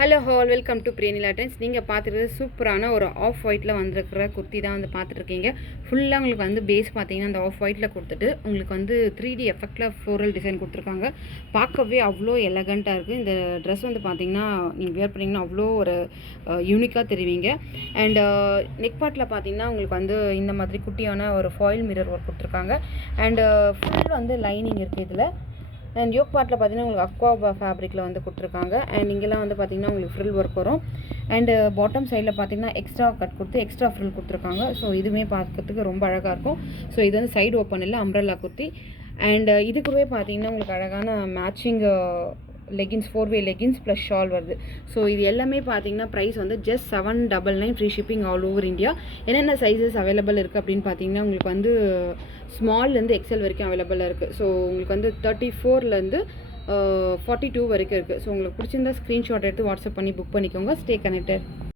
Hello all welcome to Pranila Trends. நீங்கள் பார்த்துட்டு சூப்பரான ஒரு ஆஃப் ஒயிட்டில் வந்துருக்கிற குர்த்தி தான் வந்து பார்த்துட்ருக்கீங்க. ஃபுல்லாக உங்களுக்கு வந்து பேஸ் பார்த்தீங்கன்னா அந்த ஆஃப் ஒயிட்டில் கொடுத்துட்டு உங்களுக்கு வந்து 3D எஃபெக்டில் ஃப்ளோரல் டிசைன் கொடுத்துருக்காங்க. பார்க்கவே அவ்வளோ எலகண்ட்டாக இருக்குது. இந்த ட்ரெஸ் வந்து பார்த்தீங்கன்னா நீங்கள் வேர் பண்ணிங்கன்னா அவ்வளோ ஒரு யூனிக்காக தெரிவிங்க. அண்ட் நெக் பார்ட்டில் பார்த்தீங்கன்னா உங்களுக்கு வந்து இந்த மாதிரி குட்டியான ஒரு ஃபாயில் மிரர் ஒர்க் கொடுத்துருக்காங்க. அண்டு ஃபுல் வந்து லைனிங் இருக்குது இதில். அண்ட் யோக் பார்ட்டில் பார்த்தீங்கன்னா உங்களுக்கு அக்வா ஃபேப்ரிக்கில் வந்து கொடுத்துருக்காங்க. அண்ட் இங்கெல்லாம் வந்து பார்த்தீங்கன்னா உங்களுக்கு ஃப்ரில் ஒர்க் வரும். அண்டு பாட்டம் சைடில் பார்த்தீங்கன்னா எக்ஸ்ட்ரா கட் கொடுத்து எக்ஸ்ட்ரா ஃப்ரில் கொடுத்துருக்காங்க. ஸோ இதுவுமே பார்க்கறதுக்கு ரொம்ப அழகாக இருக்கும். ஸோ இது வந்து சைடு ஓப்பன் இல்லை, அம்ப்ரெல்லா குர்த்தி. அண்ட் இதுக்குவே பார்த்தீங்கன்னா உங்களுக்கு அழகான மேட்சிங் லெகின்ஸ் 4-வே லெகின்ஸ் ப்ளஸ் ஷால் வருது. ஸோ இது எல்லாமே பார்த்தீங்கன்னா ப்ரைஸ் வந்து just 799 free shipping all over India. என்னென்ன சைஸஸ் அவைலபிள் இருக்குது அப்படின்னு பார்த்தீங்கன்னா உங்களுக்கு வந்து ஸ்மால்லேருந்து எக்ஸல் வரைக்கும் அவைலபிளாக இருக்குது. ஸோ உங்களுக்கு வந்து 34லேருந்து 42 வரைக்கும் இருக்குது. ஸோ உங்களுக்கு பிடிச்சிருந்தா ஸ்க்ரீன்ஷாட் எடுத்து வாட்ஸ்அப் பண்ணி புக் பண்ணிக்கோங்க. Stay connected.